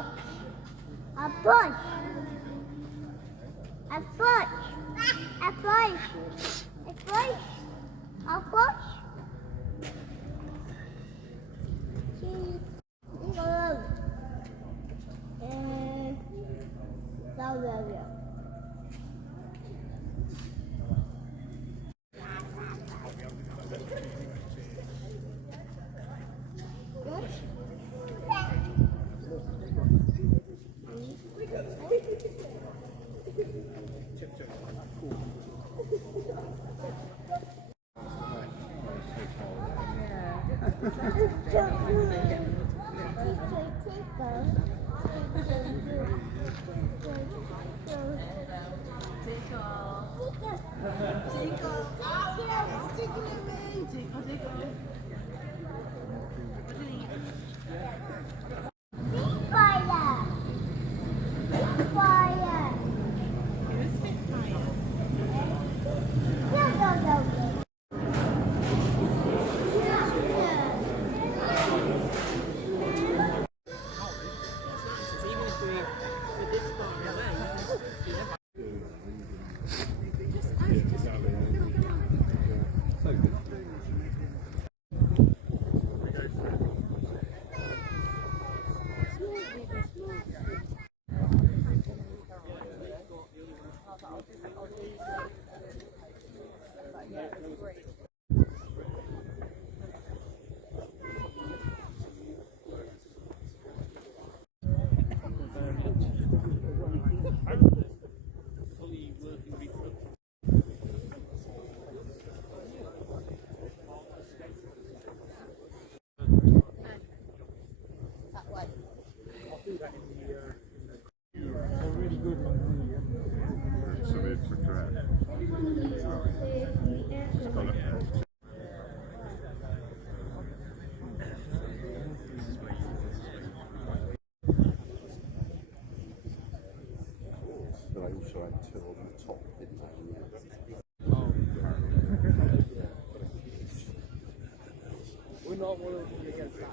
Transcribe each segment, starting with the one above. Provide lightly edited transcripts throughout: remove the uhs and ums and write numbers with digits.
A bush. A bush. A bush. A bush. A bush. Cheese. Incl. And Sywell. Spitfire. Spitfire. No. But I also had two on the top, didn't I? We're not one of them against that.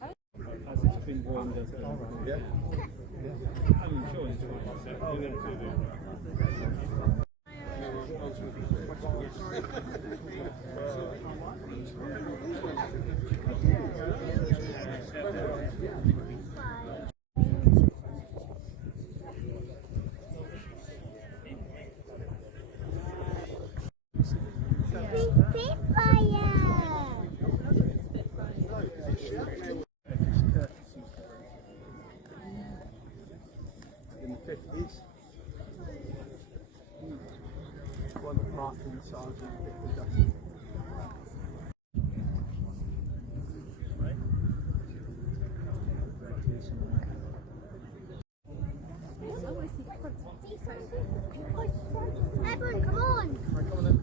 As it's been warmed up. Yeah. I'm sure it's in the 50s. One of the marking sergeant picked the dust. Edwin, come on! Right, come on then.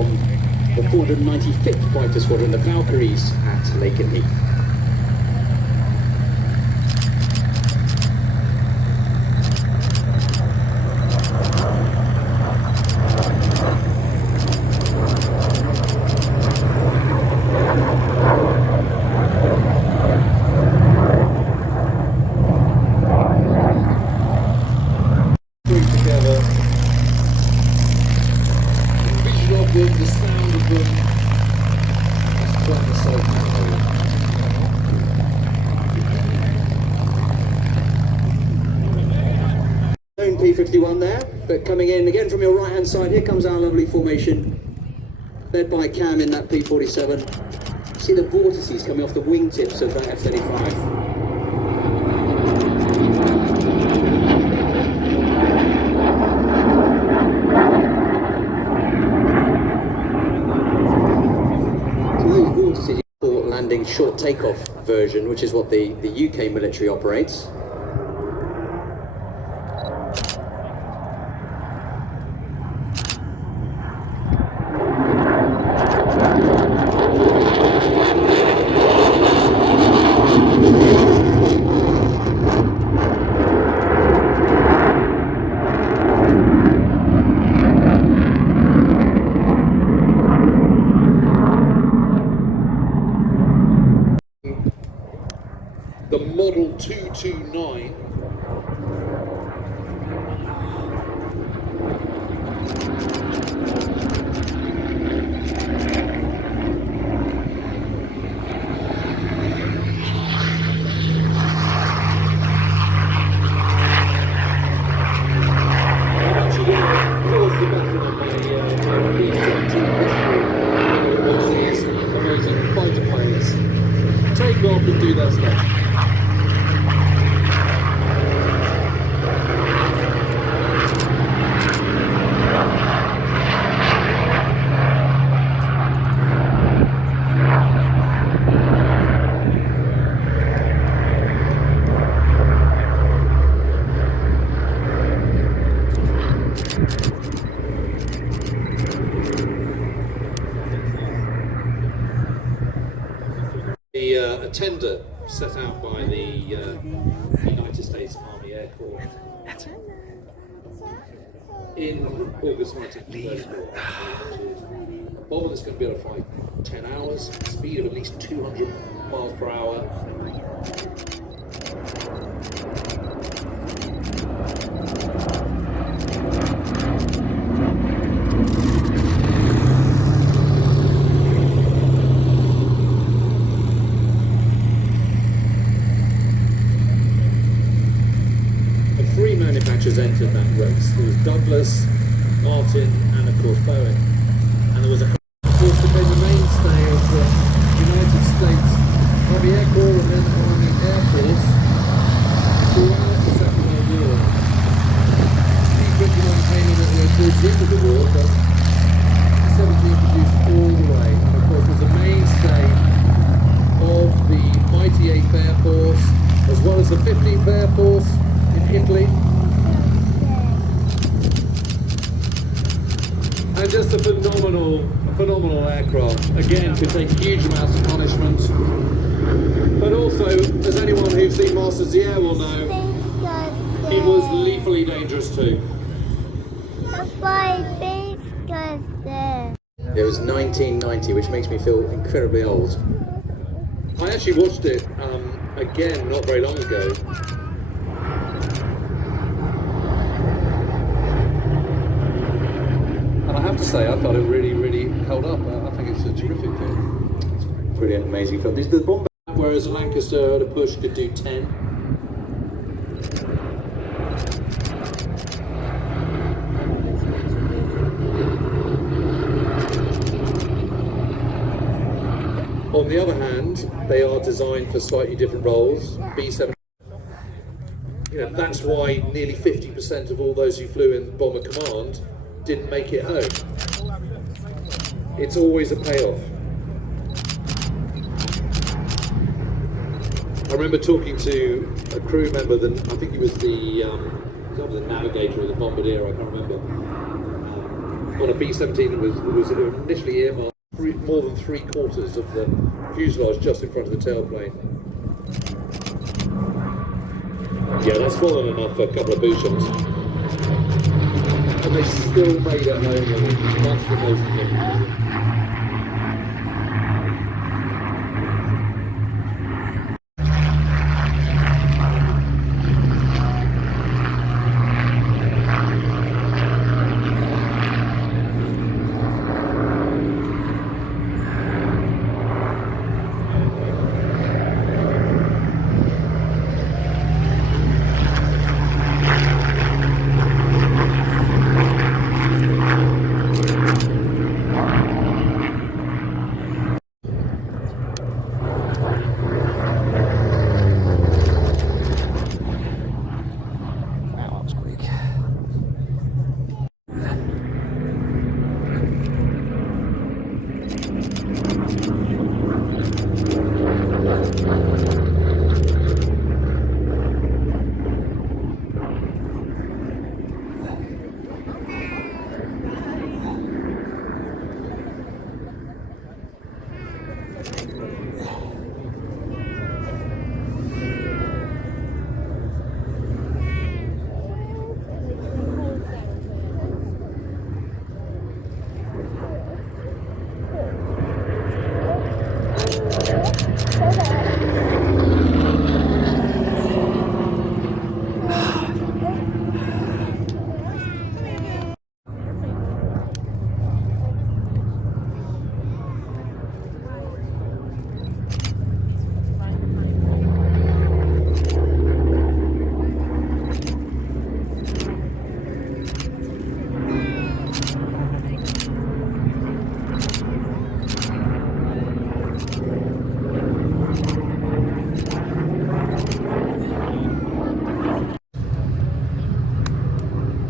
from the 495th Fighter Squadron, the Valkyries, at Lakenheath. Together, the vision of them, the sound of them, that's quite the soul. P51 there, but coming in again from your right hand side, here comes our lovely formation, led by Cam in that P47. See the vortices coming off the wingtips of that F-35. Landing short takeoff version, which is what the UK military operates. The Model 229. Amazing fighter planes take off and do their stuff. A tender set out by the United States Army Air Corps in August 1934. A bomber that's going to be able to fly 10 hours, speed of at least 200 miles per hour. Manufacturers entered that race. There was Douglas, Martin, and of course Boeing. And there was of course became the mainstay of the United States Army Air Corps and then Army Air Force throughout the Second World War. P-51 came in towards the end of the war, but 17 produced all the way. And of course was the mainstay of the mighty 8th Air Force, as well as the 15th Air Force in Italy. And just a phenomenal aircraft. Again, could take huge amounts of punishment. But also, as anyone who's seen Masters of the Air will know, it was lethally dangerous too. It was 1990, which makes me feel incredibly old. I actually watched it again not very long ago. And I have to say, I thought it really held up. I think it's a terrific film. It's a brilliant, amazing film. This is the bomber, whereas a Lancaster at a push could do 10. On the other hand, they are designed for slightly different roles. B-7. That's why nearly 50% of all those who flew in Bomber Command didn't make it home. It's always a payoff. I remember talking to a crew member, I think he was the navigator of the Bombardier, I can't remember. on a B-17 was initially earmarked more than 3/4 of the fuselage just in front of the tailplane. Yeah, that's more than enough for a couple of Bouchons. And they still made it home, and that's the most important.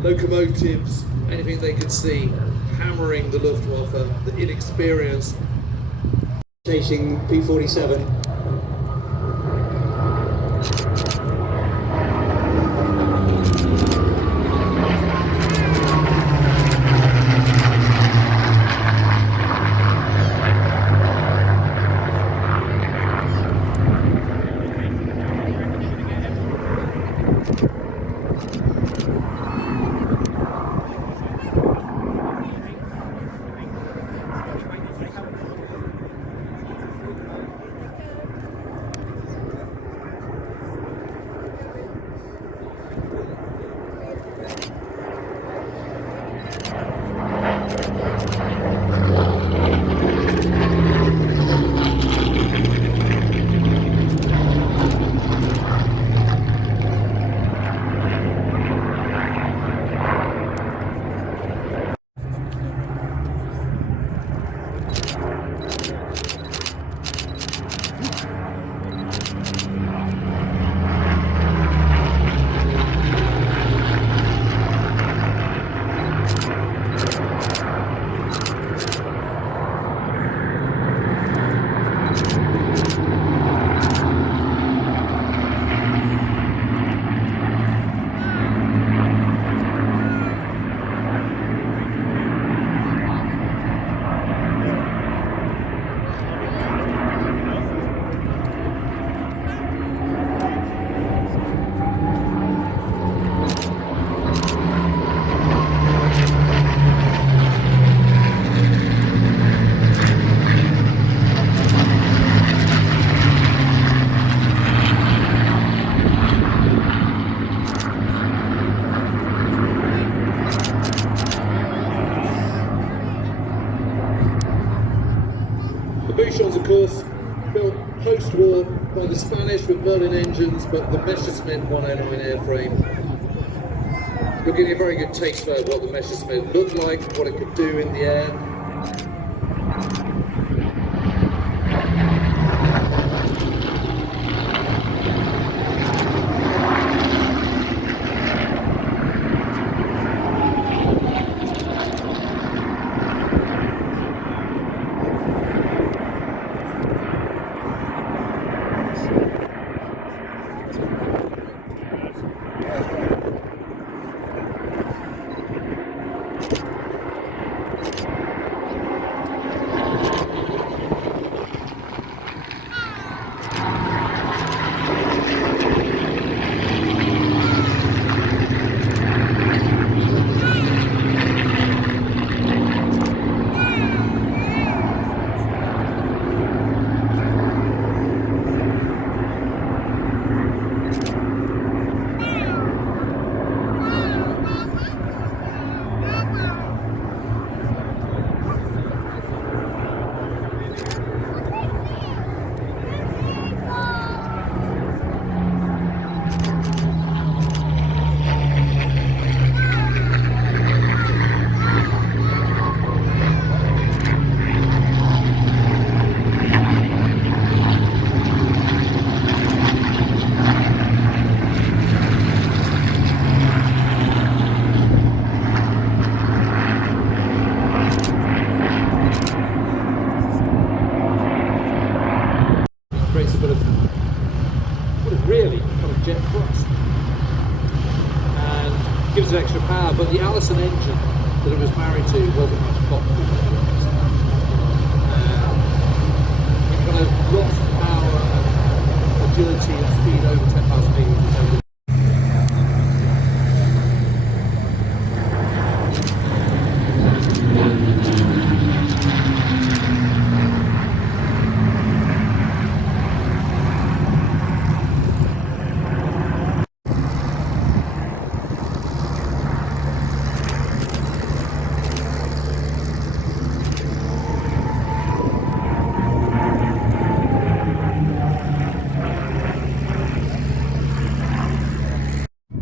Locomotives, anything they could see, hammering the Luftwaffe, the inexperience. Chasing P-47. The Bouchons, of course, built post-war by the Spanish with Merlin engines, but the Messerschmitt 109 airframe. You're getting a very good taste of what the Messerschmitt looked like, what it could do in the air. extra power, but the Allison engine that it was married to wasn't much popular. It kind of lost power, agility and speed over 10,000 meters.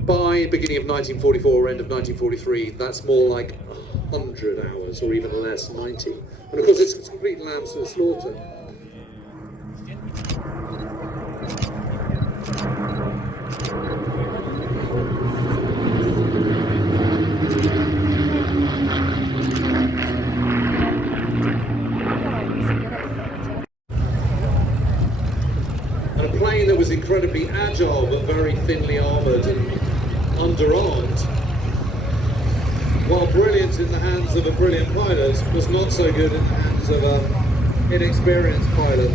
By beginning of 1944 or end of 1943, that's more like 100 hours or even less, 90. And of course it's a complete lambs to the slaughter. And a plane that was incredibly agile but very thinly armoured and underarmed, while brilliant in the hands of a brilliant pilot, was not so good in the hands of an inexperienced pilot,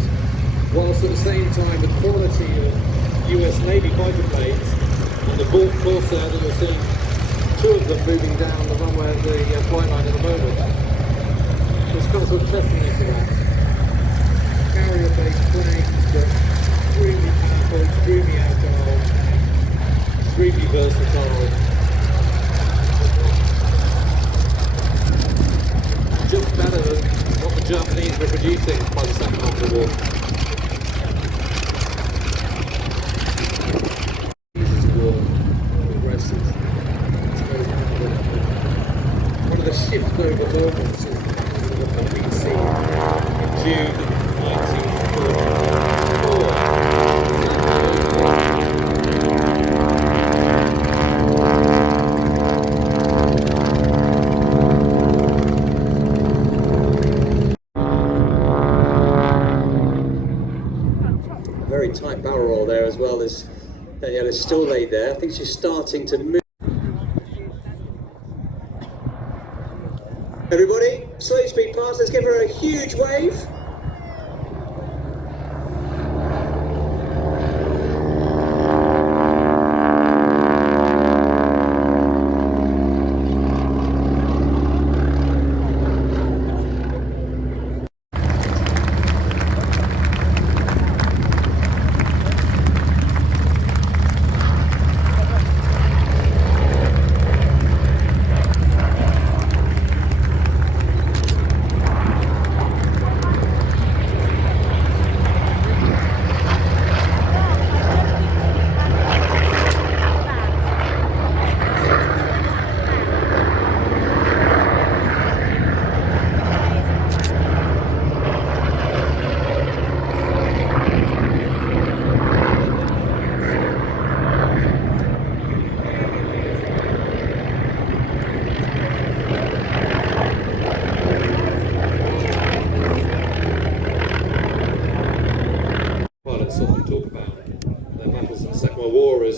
whilst at the same time the quality of US Navy fighter planes and the Corsair that we're seeing, two of them moving down the runway of the flight line at the moment, was kind of sort of testimony to that. Carrier-based planes that extremely powerful, extremely agile, extremely versatile, just better than what the Japanese were producing by the second half of the war. Jesus war progresses. One of the shift over moments is what we see in June 1944. Very tight barrel roll there as well as Danielle is still laid there. I think she's starting to move. Everybody, slow speed pass, let's give her a huge wave.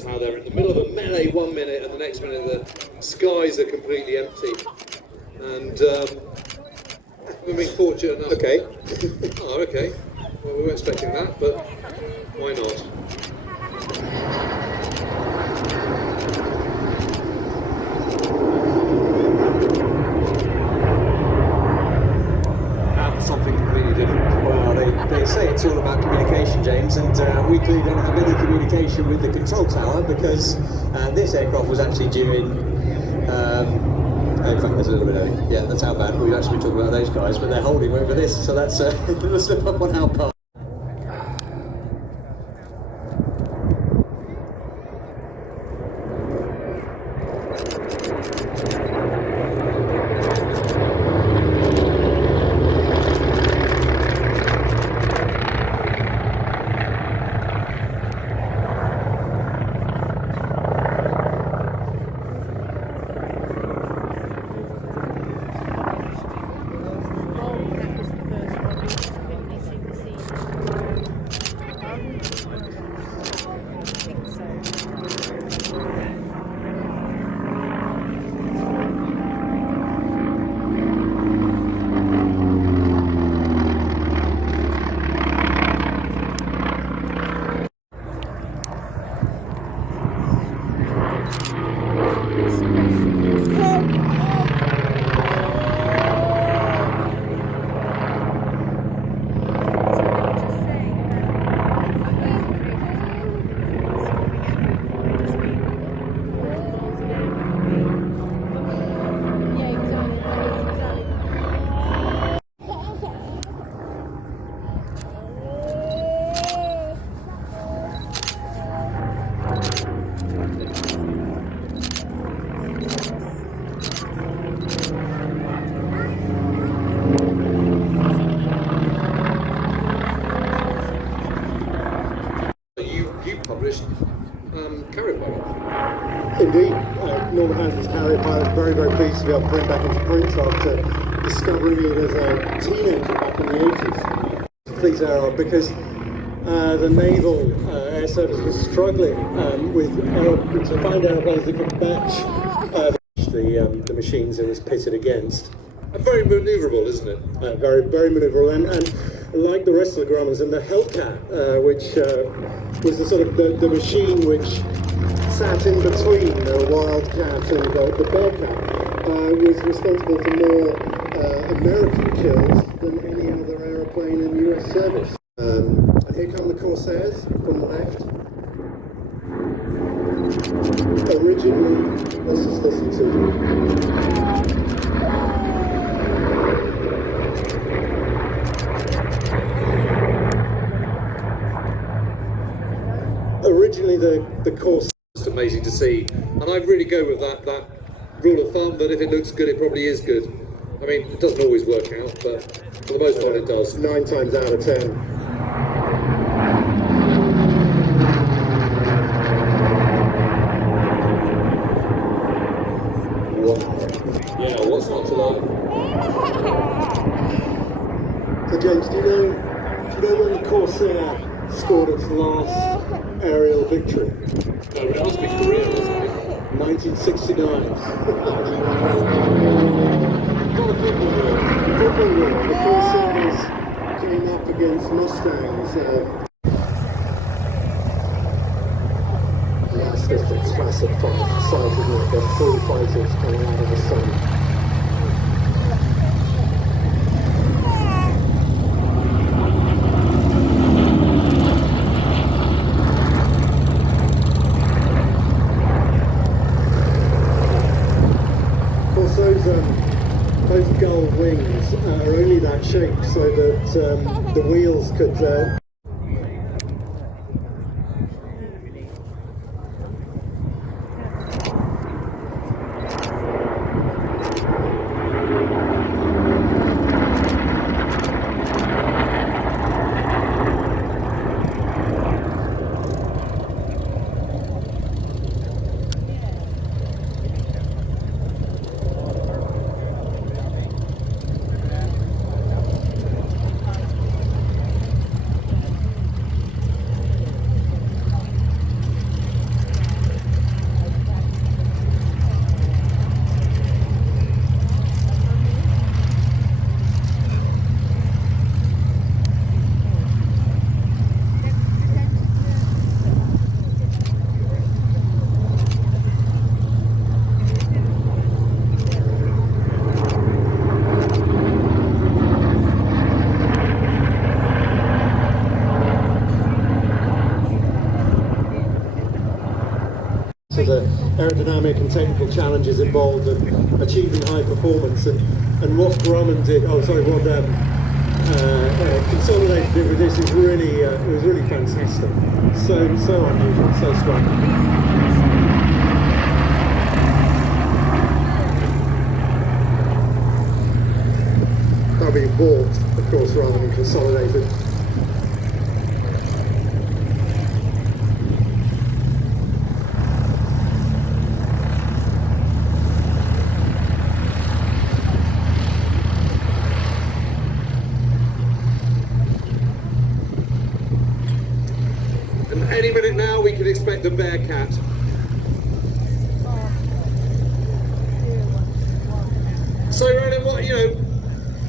How they're in the middle of a melee 1 minute and the next minute the skies are completely empty. And we've been fortunate enough. Okay. Oh, okay. Well, we weren't expecting that, but why not? And something completely different. Well, they say it's all about communication, James, and we clearly don't have any communication with the control tower because this aircraft was actually due in. In fact, there's a little bit of, yeah, that's how bad. We've actually been talking about those guys, but they're holding over this, so that's a little slip up on our part. It's Harrier pilot, very, very pleased to be able to bring back into print after discovering it as a teenager back in the 80s. Please are because the naval air service was struggling to find aeroplanes that could match the machines it was pitted against. And very manoeuvrable, isn't it? Very, very manoeuvrable, and like the rest of the Grummers, and the Hellcat, which was the sort of the machine which sat in between the Wildcat and the Bearcat, was responsible for more American kills than any other aeroplane in US service. And here come the Corsairs from the left. Originally, let's just listen to originally the Corsairs. It's amazing to see, and I really go with that rule of thumb that if it looks good, it probably is good. I mean, it doesn't always work out, but for the most part it does. 9 times out of 10. Wow. Yeah, what's not to like? So James, do you know when the Corsair scored its last aerial victory? No, but it must be Korea, wasn't it? 1969. Not a football war. Football war. The Corsairs came up against Mustangs. That's just a classic sight, isn't it? The full fighters coming out of the sun. Those gull wings are only that shape so that the wheels could to the aerodynamic and technical challenges involved in achieving high performance, and what Grumman did, what Consolidated did with this is really, it was really fantastic. So unusual, so striking. That'll be bought, of course, rather than consolidated. Any minute now we can expect the Bearcat. So Ronan,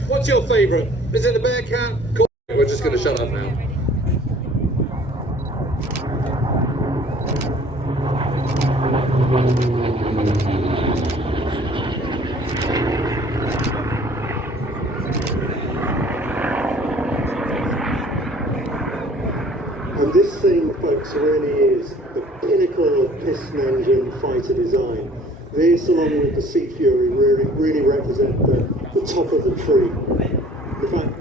what's your favourite? Is it the Bearcat? Cool. We're just going to shut up now. And this thing, folks, really is the pinnacle of piston engine fighter design. This, along with the Sea Fury, really represent the top of the tree. In fact,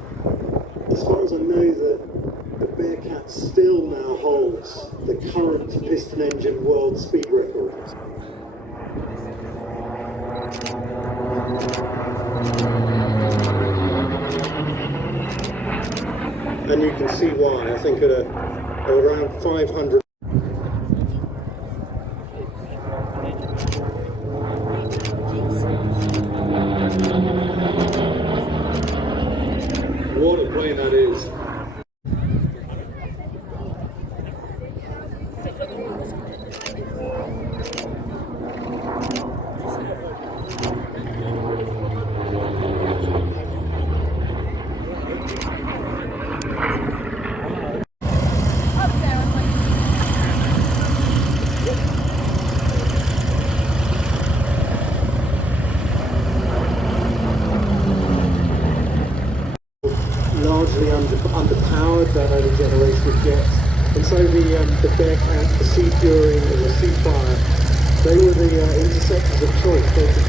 as far as I know, the Bearcat still now holds the current piston engine world speed record. And you can see why. I think at around 500. plane that is. Largely underpowered, that early generation of jets, and so the Bearcat, the Sea Fury, and the Seafire, they were the interceptors of choice. They could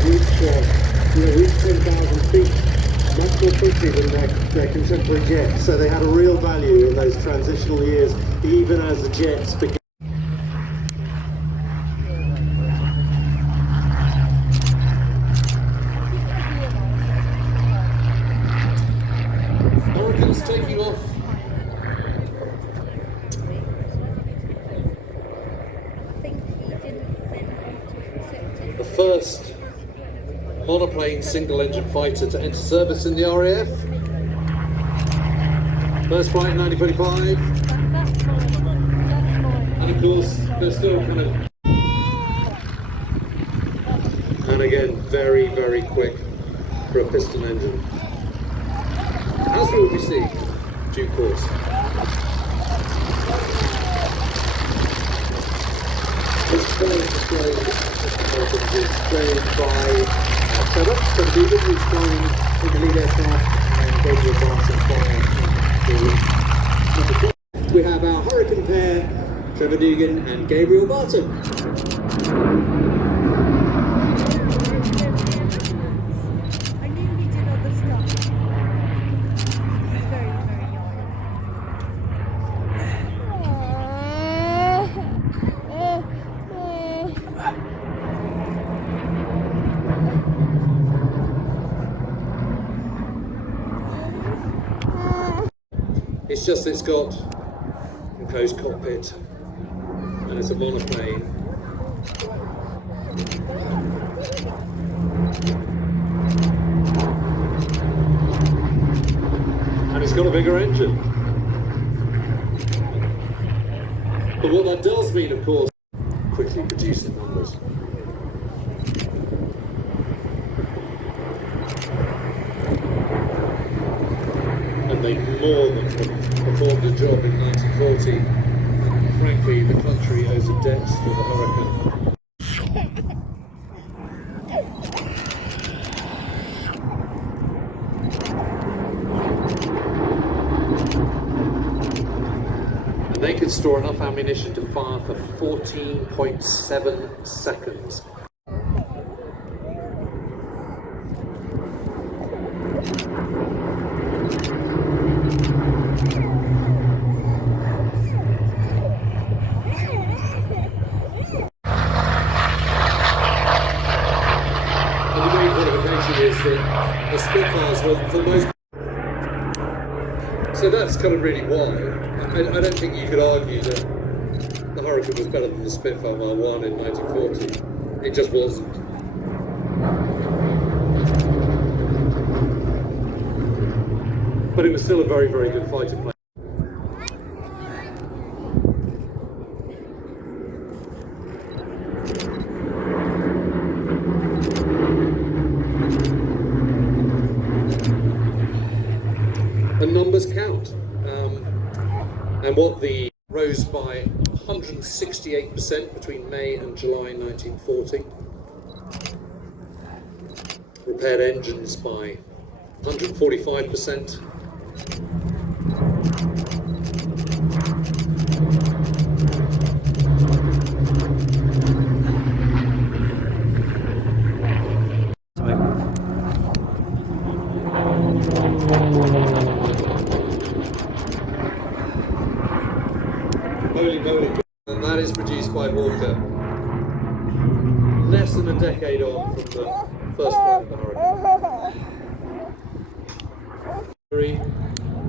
reach 10,000 feet much more quickly than their contemporary jets. So they had a real value in those transitional years, even as the jets began. Hurricane's taking off. The first monoplane single-engine fighter to enter service in the RAF. First flight in 1945. And of course, they're still kind of... And again, very, very quick for a piston engine. As will be seen, due course. This plane displayed displayed by Trevor Dugan, who's flying in the lead aircraft, and Gabriel Barton flying in number 2. We have our Hurricane pair, Trevor Dugan and Gabriel Barton. It's just it's got enclosed cockpit and it's a monoplane. And it's got a bigger engine. But what that does mean, of course, quickly producing numbers. And they more than performed a job in 1940. And frankly, the country owes a debt to the Hurricane. And they could store enough ammunition to fire for 14.7 seconds. Is that the Spitfires were for the most. So that's kind of really why. I don't think you could argue that the Hurricane was better than the Spitfire Mark 1 in 1940. It just wasn't. But it was still a very, very good fighter plane. And numbers count. And what the rose by 168% between May and July 1940. Repaired engines by 145%. Bowling, and that is produced by Walker. Less than a decade on from the first flight of the Hurricane.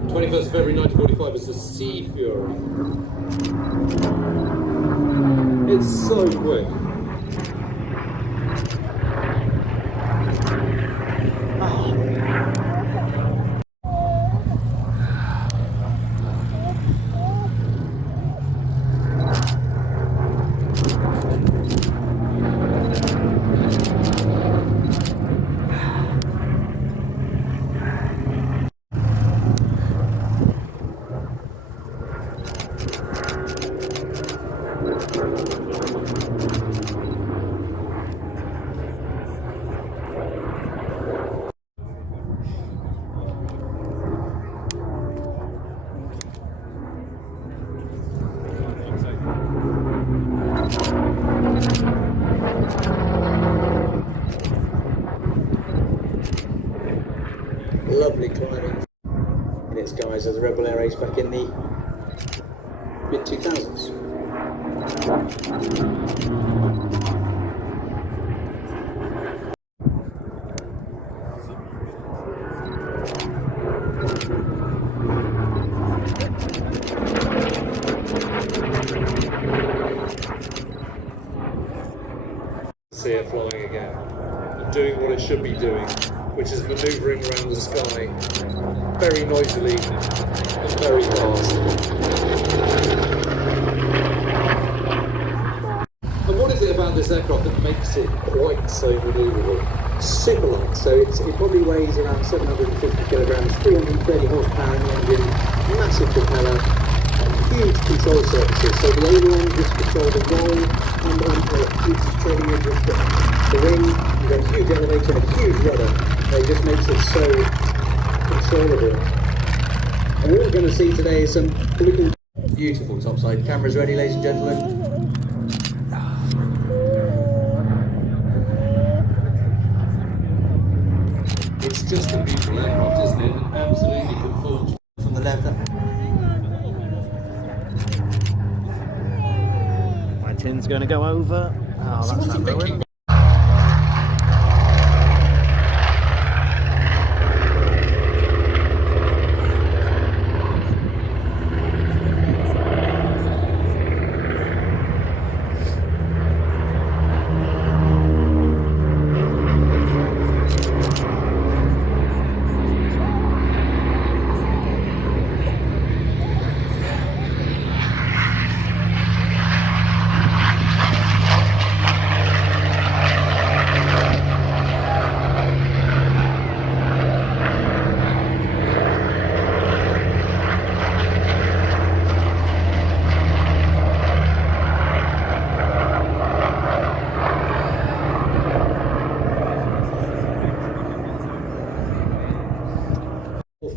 21st of February 1945 is the Sea Fury. It's so quick. lovely climbing in its guise as a Rebel Air race back in the mid-2000s. See it flying again and doing what it should be doing, which is manoeuvring around the sky very noisily and very fast. And what is it about this aircraft that makes it quite so manoeuvrable? Super light, so it probably weighs around 750 kilograms, 330 horsepower in the engine, massive propeller, huge control surfaces, so the ailerons just control the roll, and the huge trailing edge of the wing, you've got a huge elevator and a huge rudder, it just makes it so controllable. And what we're going to see today is some beautiful topside. Cameras ready, ladies and gentlemen. It's just a beautiful aircraft, isn't it? It absolutely conforms. From the left up. My tin's going to go over. Oh, that's not ruined.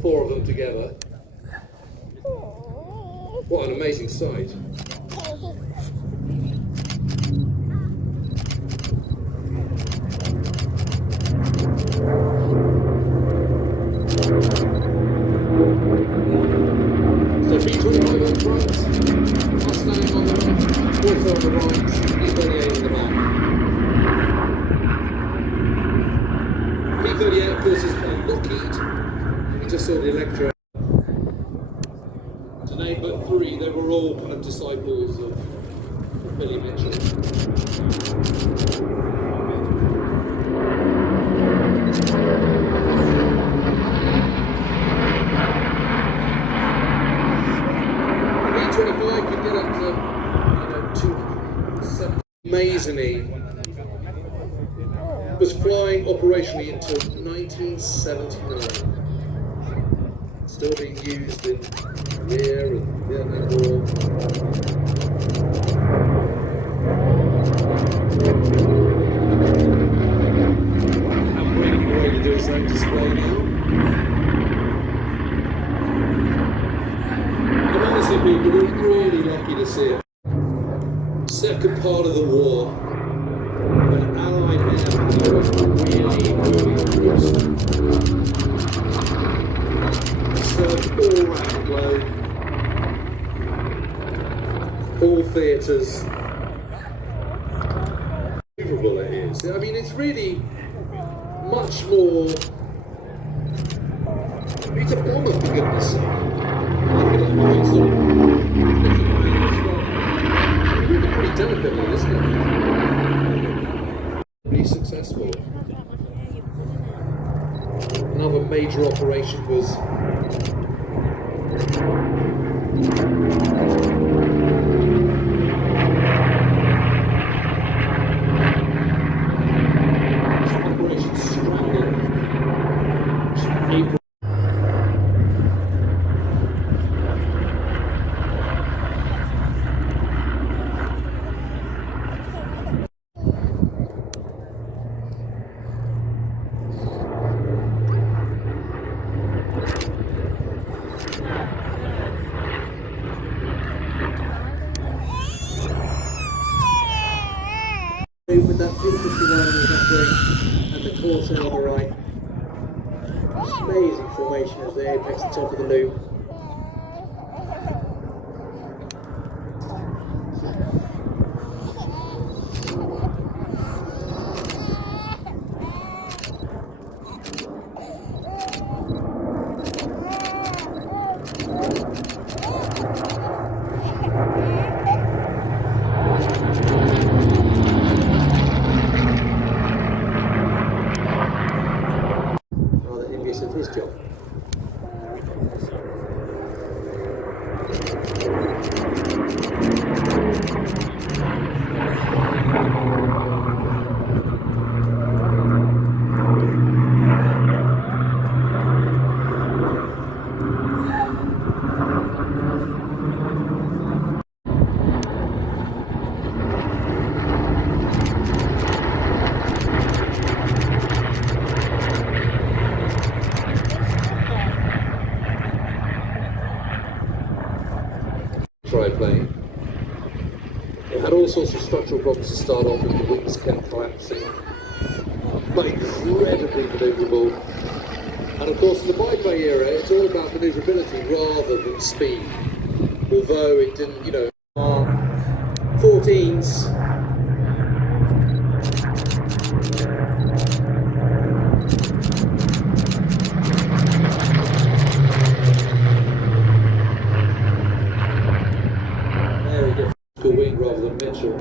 Four of them together. What an amazing sight. So B-25 on the front, Mustang on the left, Wolf on the right, B-38 in the back. B-38 of course is Lockheed. We just saw the Electra. To name but three, they were all kind of disciples of Billy Mitchell. B-25 could get up to, 270. Amazingly, was flying operationally until 1979. Still being used in Korea and Vietnam War. I'm waiting for him to do his own display now. And honestly, people, we're really lucky to see it. Second part of the war, when Allied air was really moving across. Served all around the globe, all theatres. Unbelievable it is. I mean, it's really much more. It's a bomber, for goodness sake. Look at how it's sort of moving pretty delicately, isn't it? Really successful. Another major operation was Operation Stranded. April. With that 251 is that bridge and the Corsair on the right. Amazing formation as they apex the top of the loop. Rather envious of his job. Triplane. It had all sorts of structural problems to start off with, the wings kept collapsing, but incredibly manoeuvrable. And of course in the biplane era it's all about manoeuvrability rather than speed, although it didn't, you know, 14s. very different wing rather than Mitchell.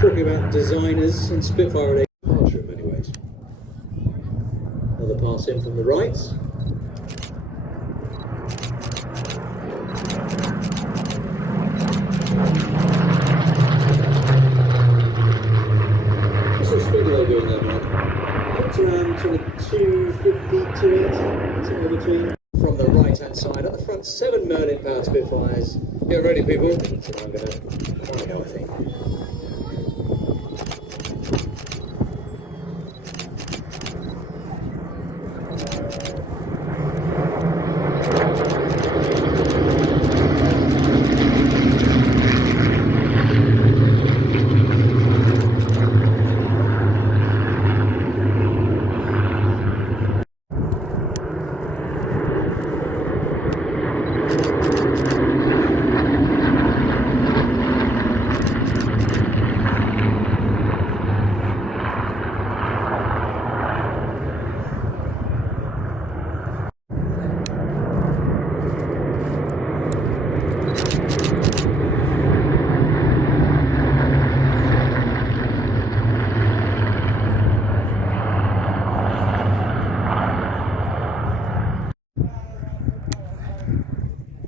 Talking about designers and Spitfire, they Departure in many ways. another pass in from the right. What sort of speed are they doing there, Mike? It's around 250, 280, somewhere between. From the right hand side, at the front, 7 Merlin power Spitfires. Get ready, people. So I'm going to find out, I think.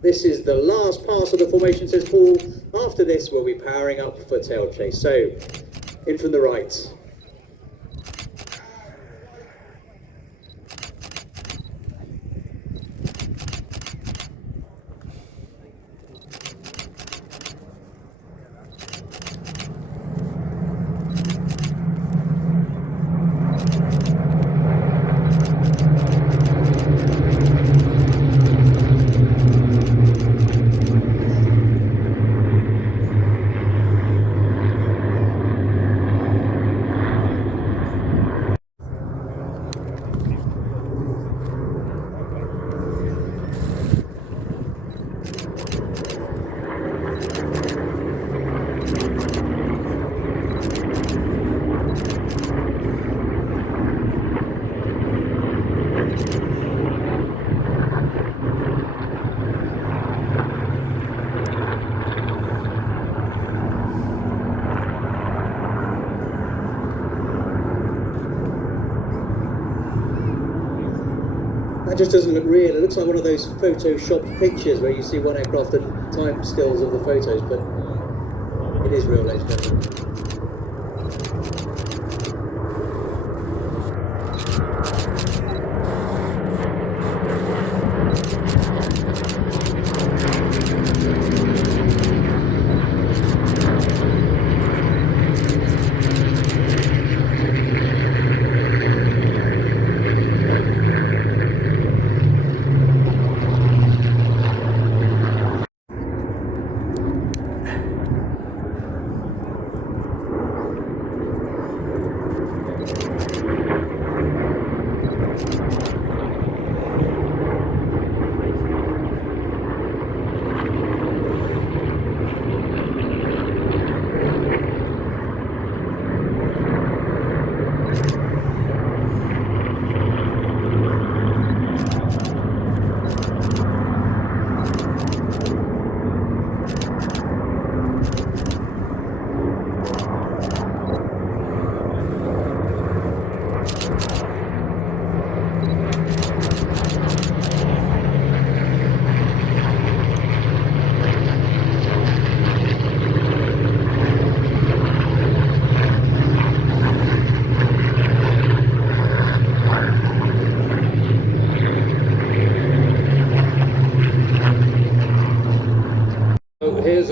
This is the last pass of the formation, says Paul. After this, we'll be powering up for tail chase. So, in from the right. That just doesn't look real. It looks like one of those photoshopped pictures where you see one aircraft and time stills of the photos, but it is real, ladies and gentlemen.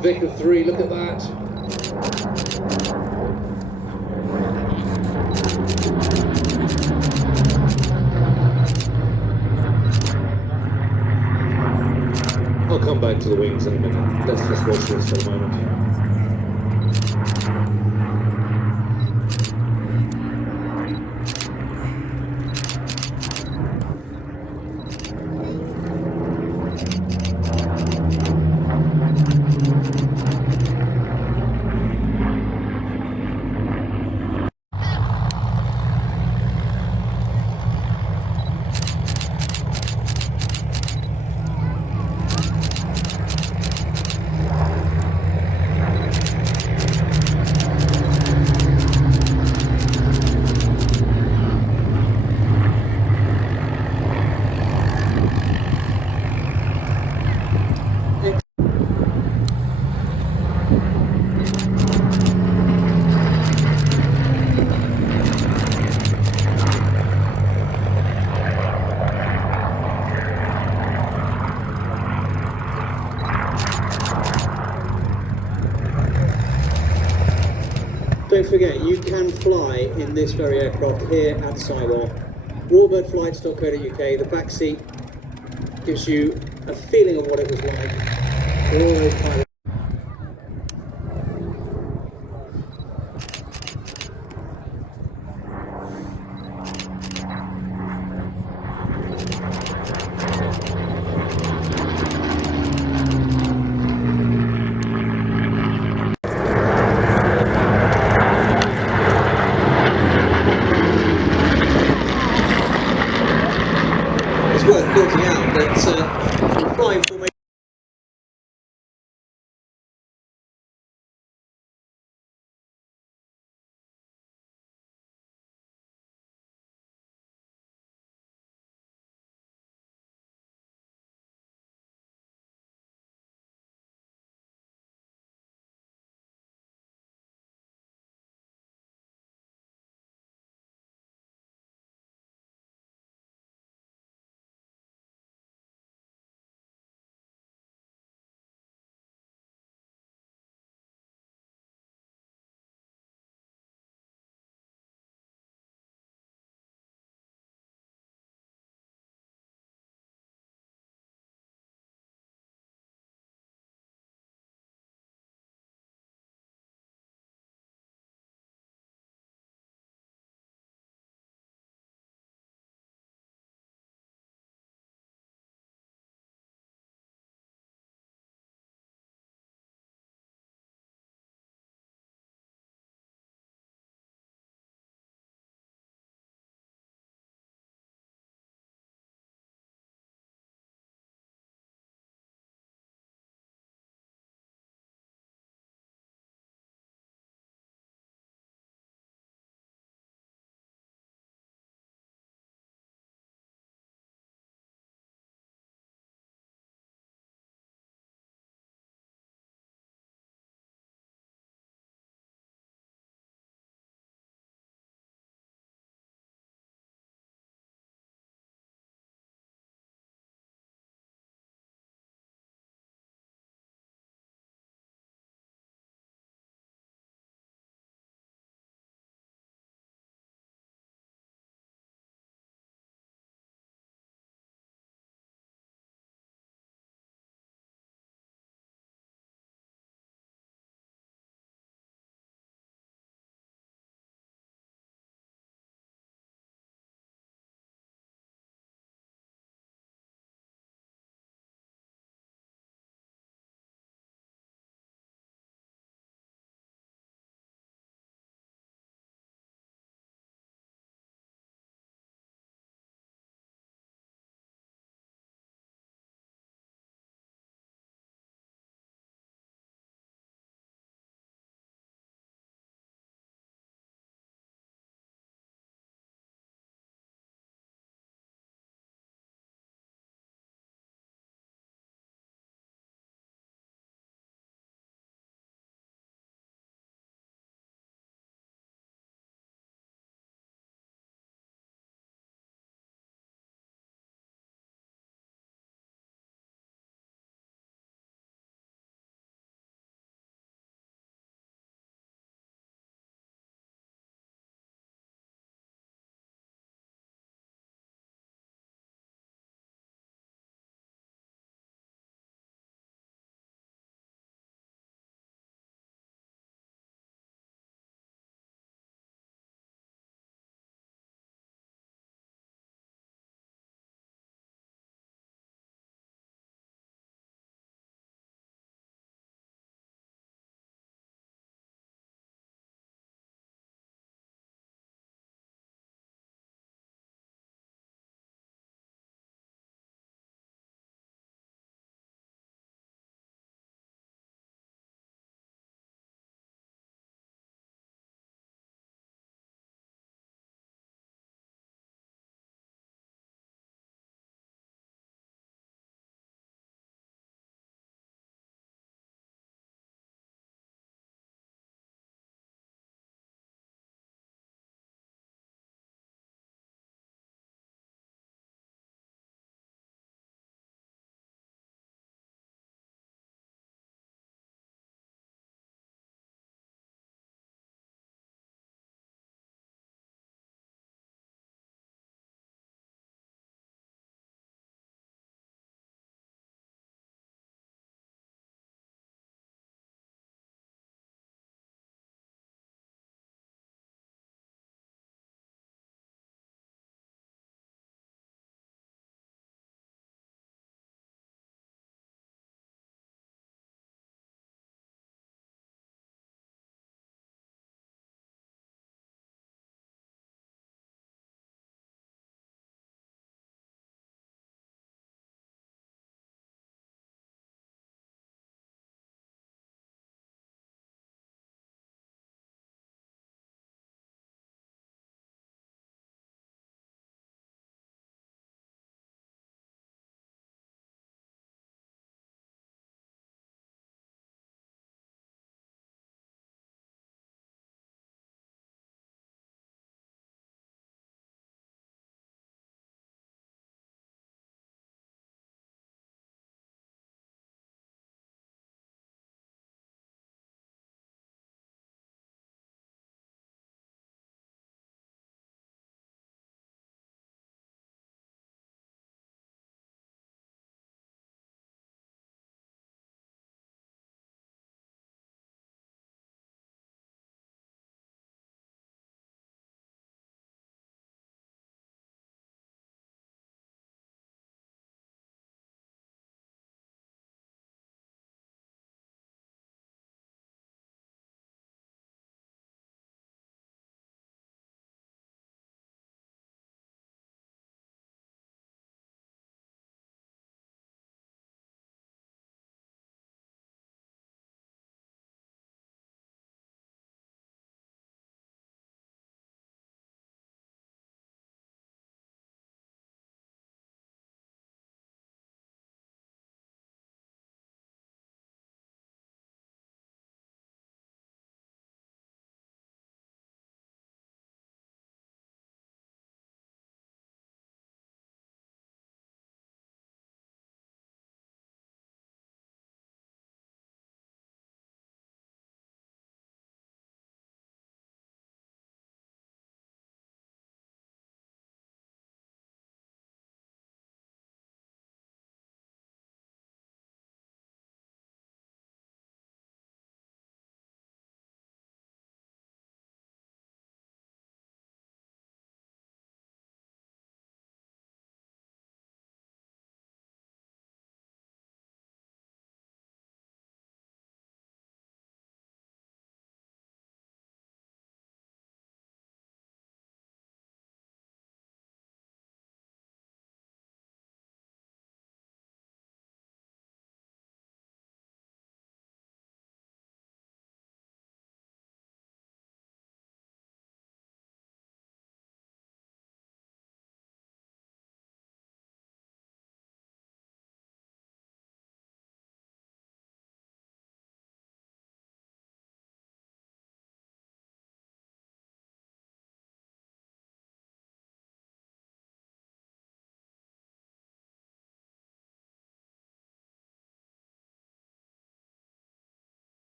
Vic of 3, look at that. I'll come back to the wings in a minute. Let's just watch this for a moment. Don't forget, you can fly in this very aircraft here at Sywell. Warbird-flights.co.uk. The back seat gives you a feeling of what it was like for all those pilots. It's worth pointing out that in flying formation